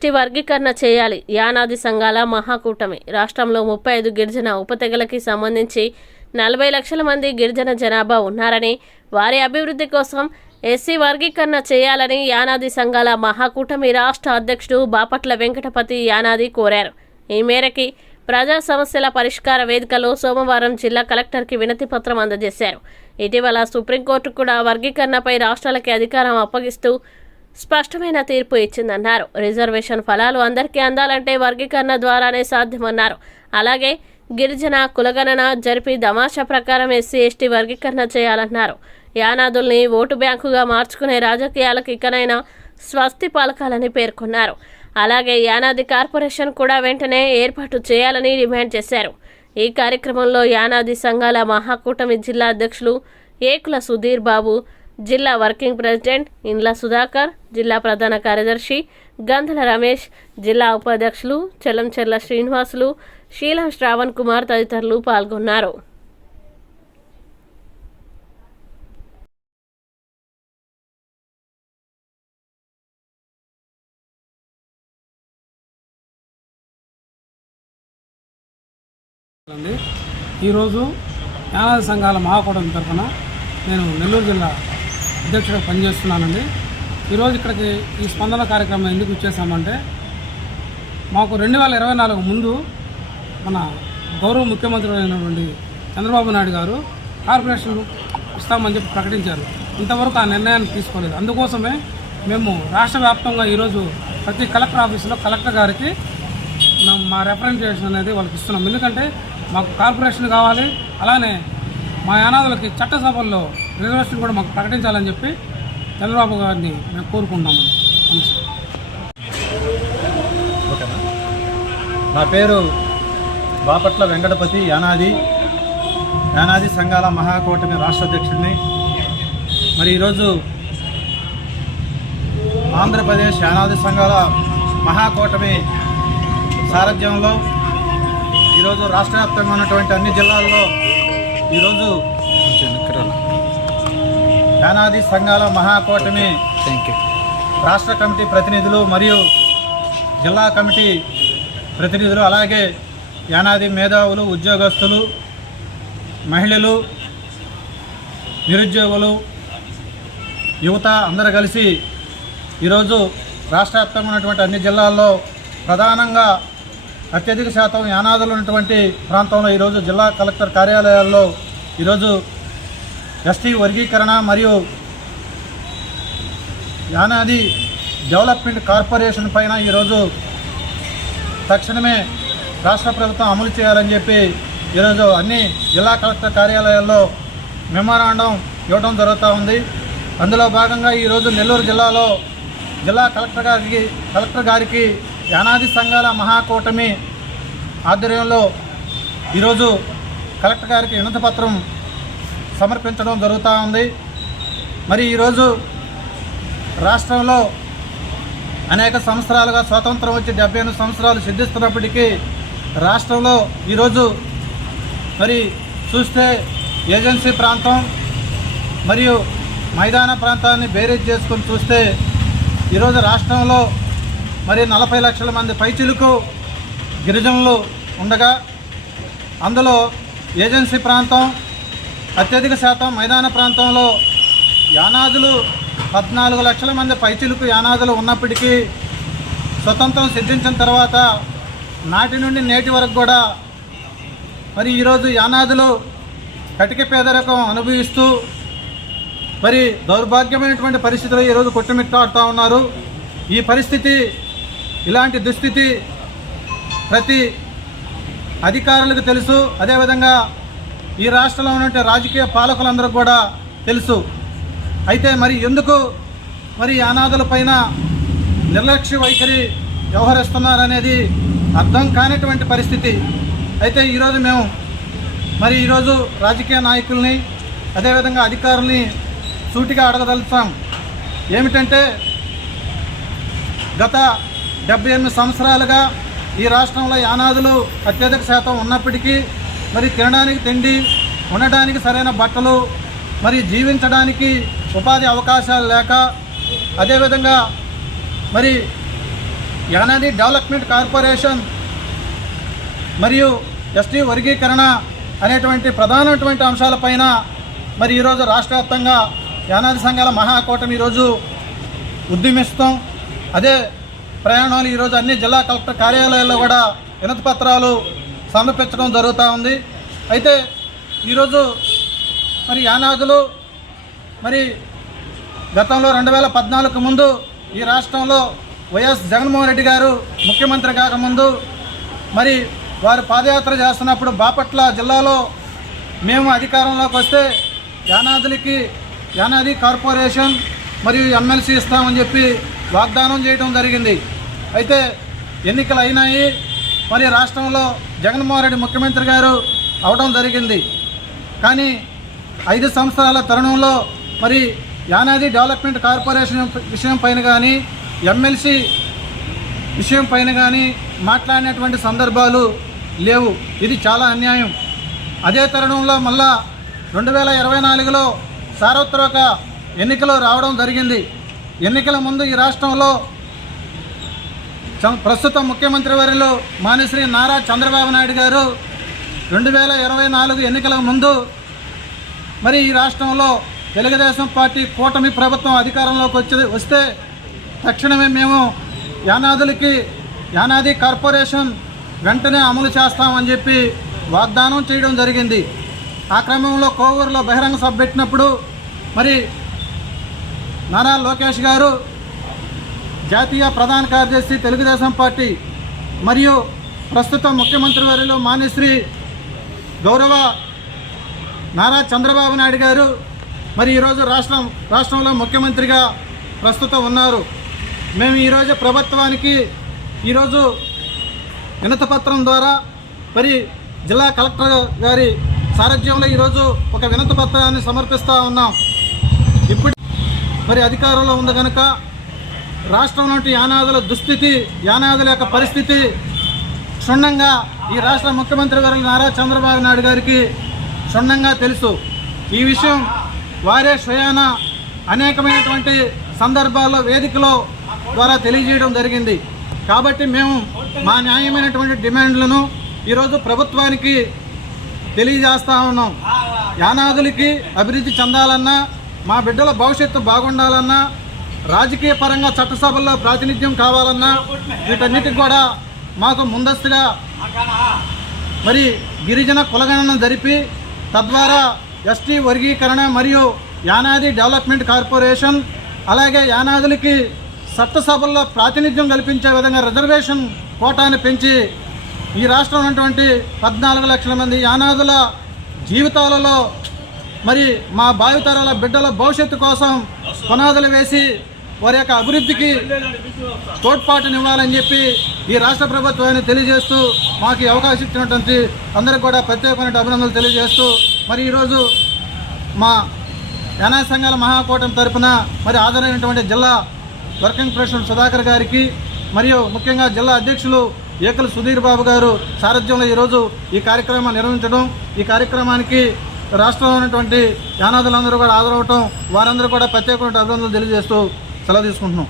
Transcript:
ST వర్గీకరణ చేయాలి. యానాది సంఘాల మహాకూటమి. రాష్ట్రంలో ముప్పై ఐదు గిరిజన ఉపతెగలకి సంబంధించి నలభై లక్షల మంది గిరిజన జనాభా ఉన్నారని వారి అభివృద్ధి కోసం ఎస్సీ వర్గీకరణ చేయాలని యానాది సంఘాల మహాకూటమి రాష్ట్ర అధ్యక్షుడు బాపట్ల వెంకటపతి యానాది కోరారు. ఈ మేరకి ప్రజా సమస్యల పరిష్కార వేదికలో సోమవారం జిల్లా కలెక్టర్కి వినతి పత్రం అందజేశారు. ఇటీవల సుప్రీంకోర్టు కూడా వర్గీకరణపై రాష్ట్రాలకి అధికారం అప్పగిస్తూ స్పష్టమైన తీర్పు ఇచ్చిందన్నారు. రిజర్వేషన్ ఫలాలు అందరికీ అందాలంటే వర్గీకరణ ద్వారానే సాధ్యమన్నారు. అలాగే గిరిజన కులగణన జరిపి దమాషా ప్రకారం ఎస్సీ ఎస్టీ వర్గీకరణ చేయాలన్నారు. యానాదుల్ని ఓటు బ్యాంకుగా మార్చుకునే రాజకీయాలకు ఇకనైనా స్వస్తి పలకాలని పేర్కొన్నారు. అలాగే యానాది కార్పొరేషన్ కూడా వెంటనే ఏర్పాటు చేయాలని డిమాండ్ చేశారు. ఈ కార్యక్రమంలో యానాది సంఘాల మహాకూటమి జిల్లా అధ్యక్షులు ఏకుల సుధీర్ బాబు జిల్లా వర్కింగ్ ప్రెసిడెంట్ ఇండ్ల సుధాకర్ జిల్లా ప్రధాన కార్యదర్శి గంధల రమేష్ జిల్లా ఉపాధ్యక్షులు చెల్లంచెర్ల శ్రీనివాసులు శీలం శ్రావణ్ కుమార్ తదితరులు పాల్గొన్నారు. ఈరోజు యానాది సంఘాల మహాకూటమి తరఫున నేను నెల్లూరు జిల్లా అధ్యక్షుడిగా పనిచేస్తున్నానండి. ఈరోజు ఇక్కడికి ఈ స్పందన కార్యక్రమం ఎందుకు ఇచ్చేసామంటే మాకు రెండు వేల ఇరవై నాలుగు ముందు మన గౌరవ ముఖ్యమంత్రి అయినటువంటి చంద్రబాబు నాయుడు గారు కార్పొరేషన్ ఇస్తామని చెప్పి ప్రకటించారు. ఇంతవరకు ఆ నిర్ణయాన్ని తీసుకోలేదు. అందుకోసమే మేము రాష్ట్ర వ్యాప్తంగా ఈరోజు ప్రతి కలెక్టర్ ఆఫీసులో కలెక్టర్ గారికి మా రిప్రజెంటేషన్ అనేది వాళ్ళకి ఇస్తున్నాం. ఎందుకంటే మాకు కార్పొరేషన్ కావాలి అలానే మా యానాదులకి చట్టసభల్లో రిజర్వేషన్ కూడా మాకు ప్రకటించాలని చెప్పి చంద్రబాబు గారిని మేము కోరుకుంటాము నమస్తే ఓకేనా? నా పేరు బాపట్ల వెంకటపతి యానాది. యానాది సంఘాల మహాకూటమి రాష్ట్ర అధ్యక్షుడిని. మరి ఈరోజు ఆంధ్రప్రదేశ్ యానాది సంఘాల మహాకూటమి సారథ్యంలో ఈరోజు రాష్ట్ర వ్యాప్తంగా ఉన్నటువంటి అన్ని జిల్లాల్లో ఈరోజు యానాది సంఘాల మహాకూటమి రాష్ట్ర కమిటీ ప్రతినిధులు మరియు జిల్లా కమిటీ ప్రతినిధులు అలాగే యానాది మేధావులు ఉద్యోగస్తులు మహిళలు నిరుద్యోగులు యువత అందరూ కలిసి ఈరోజు రాష్ట్ర వ్యాప్తంగా ఉన్నటువంటి అన్ని జిల్లాల్లో ప్రధానంగా అత్యధిక శాతం యానాదులు ఉన్నటువంటి ప్రాంతంలో ఈరోజు జిల్లా కలెక్టర్ కార్యాలయాల్లో ఈరోజు ఎస్టీ వర్గీకరణ మరియు యానాది డెవలప్మెంట్ కార్పొరేషన్ పైన ఈరోజు తక్షణమే రాష్ట్ర ప్రభుత్వం అమలు చేయాలని చెప్పి ఈరోజు అన్ని జిల్లా కలెక్టర్ కార్యాలయాల్లో మెమోరాండం ఇవ్వడం జరుగుతూ ఉంది. అందులో భాగంగా ఈరోజు నెల్లూరు జిల్లాలో జిల్లా కలెక్టర్ గారికి కలెక్టర్ గారికి యానాది సంఘాల మహాకూటమి ఆధ్వర్యంలో ఈరోజు కలెక్టర్ గారికి వినతి పత్రం సమర్పించడం జరుగుతూ ఉంది. మరి ఈరోజు రాష్ట్రంలో అనేక సంవత్సరాలుగా స్వాతంత్రం వచ్చి డెబ్బై ఎనిమిది సంవత్సరాలు సిద్ధిస్తున్నప్పటికీ రాష్ట్రంలో ఈరోజు మరి చూస్తే ఏజెన్సీ ప్రాంతం మరియు మైదాన ప్రాంతాన్ని బేరేజ్ చేసుకొని చూస్తే ఈరోజు రాష్ట్రంలో మరి నలభై లక్షల మంది పైచిలుకు గిరిజనులు ఉండగా అందులో ఏజెన్సీ ప్రాంతం అత్యధిక శాతం మైదాన ప్రాంతంలో యానాదులు పద్నాలుగు లక్షల మంది పైచిలుకు యానాదులు ఉన్నప్పటికీ స్వతంత్రం సిద్ధించిన తర్వాత నాటి నుండి నేటి వరకు కూడా మరి ఈరోజు యానాదులు కటిక పేదరికం అనుభవిస్తూ మరి దౌర్భాగ్యమైనటువంటి పరిస్థితులు ఈరోజు కొట్టుమిట్టాడుతూ ఉన్నారు. ఈ పరిస్థితి ఇలాంటి దుస్థితి ప్రతి అధికారులకు తెలుసు. అదేవిధంగా ఈ రాష్ట్రంలో ఉన్నటువంటి రాజకీయ పాలకులందరూ కూడా తెలుసు. అయితే మరి ఎందుకు మరి ఈ పైన నిర్లక్ష్య వైఖరి వ్యవహరిస్తున్నారనేది అర్థం కానటువంటి పరిస్థితి. అయితే ఈరోజు మేము మరి ఈరోజు రాజకీయ నాయకుల్ని అదేవిధంగా అధికారుల్ని సూటిగా అడగదలుస్తాం ఏమిటంటే గత డెబ్బై ఎనిమిది సంవత్సరాలుగా ఈ రాష్ట్రంలో యానాదులు అత్యధిక శాతం ఉన్నప్పటికీ మరి తినడానికి తిండి ఉండడానికి సరైన బట్టలు మరి జీవించడానికి ఉపాధి అవకాశాలు లేక అదేవిధంగా మరి యానాది డెవలప్మెంట్ కార్పొరేషన్ మరియు ఎస్టీ వర్గీకరణ అనేటువంటి ప్రధానమైనటువంటి అంశాలపైన మరి ఈరోజు రాష్ట్ర వ్యాప్తంగా యానాది సంఘాల మహాకూటమి ఈరోజు ఉద్యమిస్తాం. అదే ప్రయాణాలు ఈరోజు అన్ని జిల్లా కలెక్టర్ కార్యాలయాల్లో కూడా వినతి పత్రాలు సమర్పించడం జరుగుతూ ఉంది. అయితే ఈరోజు మరి యానాదులు మరి గతంలో రెండు వేల పద్నాలుగు ముందు ఈ రాష్ట్రంలో వైఎస్ జగన్మోహన్ రెడ్డి గారు ముఖ్యమంత్రి కాకముందు మరి వారు పాదయాత్ర చేస్తున్నప్పుడు బాపట్ల జిల్లాలో మేము అధికారంలోకి వస్తే యానాదులకి యానాది కార్పొరేషన్ మరియు ఎమ్మెల్సీ ఇస్తామని చెప్పి వాగ్దానం చేయడం జరిగింది. అయితే ఎన్నికలు అయినాయి. మరి రాష్ట్రంలో జగన్మోహన్ రెడ్డి ముఖ్యమంత్రి గారు అవడం జరిగింది. కానీ ఐదు సంవత్సరాల తరుణంలో మరి యానాది డెవలప్మెంట్ కార్పొరేషన్ విషయం పైన కానీ ఎమ్మెల్సీ విషయం పైన కానీ మాట్లాడినటువంటి సందర్భాలు లేవు. ఇది చాలా అన్యాయం. అదే తరుణంలో మళ్ళా రెండు వేల ఇరవై నాలుగులో సార్వత్రిక ఎన్నికలు రావడం జరిగింది. ఎన్నికల ముందు ఈ రాష్ట్రంలో ప్రస్తుత ముఖ్యమంత్రి వారిలో మానిశ్రీ నారా చంద్రబాబు నాయుడు గారు రెండు వేల ఇరవై నాలుగు ఎన్నికల ముందు మరి ఈ రాష్ట్రంలో తెలుగుదేశం పార్టీ కూటమి ప్రభుత్వం అధికారంలోకి వచ్చి వస్తే తక్షణమే మేము యానాదులకి యానాది కార్పొరేషన్ వెంటనే అమలు చేస్తామని చెప్పి వాగ్దానం చేయడం జరిగింది. ఆ క్రమంలో కోవూరులో బహిరంగ సభ పెట్టినప్పుడు మరి నారా లోకేష్ గారు జాతీయ ప్రధాన కార్యదర్శి తెలుగుదేశం పార్టీ మరియు ప్రస్తుత ముఖ్యమంత్రి వారిలో మాన్యశ్రీ గౌరవ నారా చంద్రబాబు నాయుడు గారు మరి ఈరోజు రాష్ట్రం రాష్ట్రంలో ముఖ్యమంత్రిగా ప్రస్తుతం ఉన్నారు. మేము ఈరోజు ప్రభుత్వానికి ఈరోజు వినతపత్రం ద్వారా మరి జిల్లా కలెక్టర్ గారి సారథ్యంలో ఈరోజు ఒక వినతపత్రాన్ని సమర్పిస్తూ ఉన్నాం. ఇప్పుడు మరి అధికారంలో ఉంది కనుక రాష్ట్రంలోని యానాదుల దుస్థితి యానాదుల యొక్క పరిస్థితి క్షుణ్ణంగా ఈ రాష్ట్ర ముఖ్యమంత్రి గారు నారా చంద్రబాబు నాయుడు గారికి క్షుణ్ణంగా తెలుసు. ఈ విషయం వారే స్వయాన అనేకమైనటువంటి సందర్భాల్లో వేదికలో ద్వారా తెలియజేయడం జరిగింది. కాబట్టి మేము మా న్యాయమైనటువంటి డిమాండ్లను ఈరోజు ప్రభుత్వానికి తెలియజేస్తా ఉన్నాం. యానాదులకి అభివృద్ధి చెందాలన్నా మా బిడ్డల భవిష్యత్తు బాగుండాలన్నా రాజకీయ పరంగా చట్టసభల్లో ప్రాతినిధ్యం కావాలన్నా వీటన్నిటికి కూడా మాకు ముందస్తుగా మరి గిరిజన కులగణన జరిపి తద్వారా ఎస్టీ వర్గీకరణ మరియు యానాది డెవలప్మెంట్ కార్పొరేషన్ అలాగే యానాదులకి చట్టసభల్లో ప్రాతినిధ్యం కల్పించే విధంగా రిజర్వేషన్ కోటాను పెంచి ఈ రాష్ట్రంలో ఉన్నటువంటి పద్నాలుగు లక్షల మంది యానాదుల జీవితాలలో మరి మా భావితరాల బిడ్డల భవిష్యత్తు కోసం పునాదులు వేసి వారి యొక్క అభివృద్ధికి తోడ్పాటునివ్వాలని చెప్పి ఈ రాష్ట్ర ప్రభుత్వాన్ని తెలియజేస్తూ మాకు అవకాశం ఇచ్చినటువంటి అందరికీ కూడా ప్రత్యేకమైన అభినందనలు తెలియజేస్తూ మరి ఈరోజు మా యానా సంఘాల మహాకూటమి తరపున మరి ఆదరైనటువంటి జిల్లా వర్కింగ్ ప్రెసిడెంట్ సుధాకర్ గారికి మరియు ముఖ్యంగా జిల్లా అధ్యక్షులు ఏకల సుధీర్ బాబు గారు సారథ్యంలో ఈరోజు ఈ కార్యక్రమాన్ని నిర్వహించడం. ఈ కార్యక్రమానికి రాష్ట్రంలో ఉన్నటువంటి యానాదులందరూ కూడా హాజరవటం వారందరూ కూడా ప్రత్యేకమైన అభినందనలు తెలియజేస్తూ సెలవు తీసుకుంటున్నాం.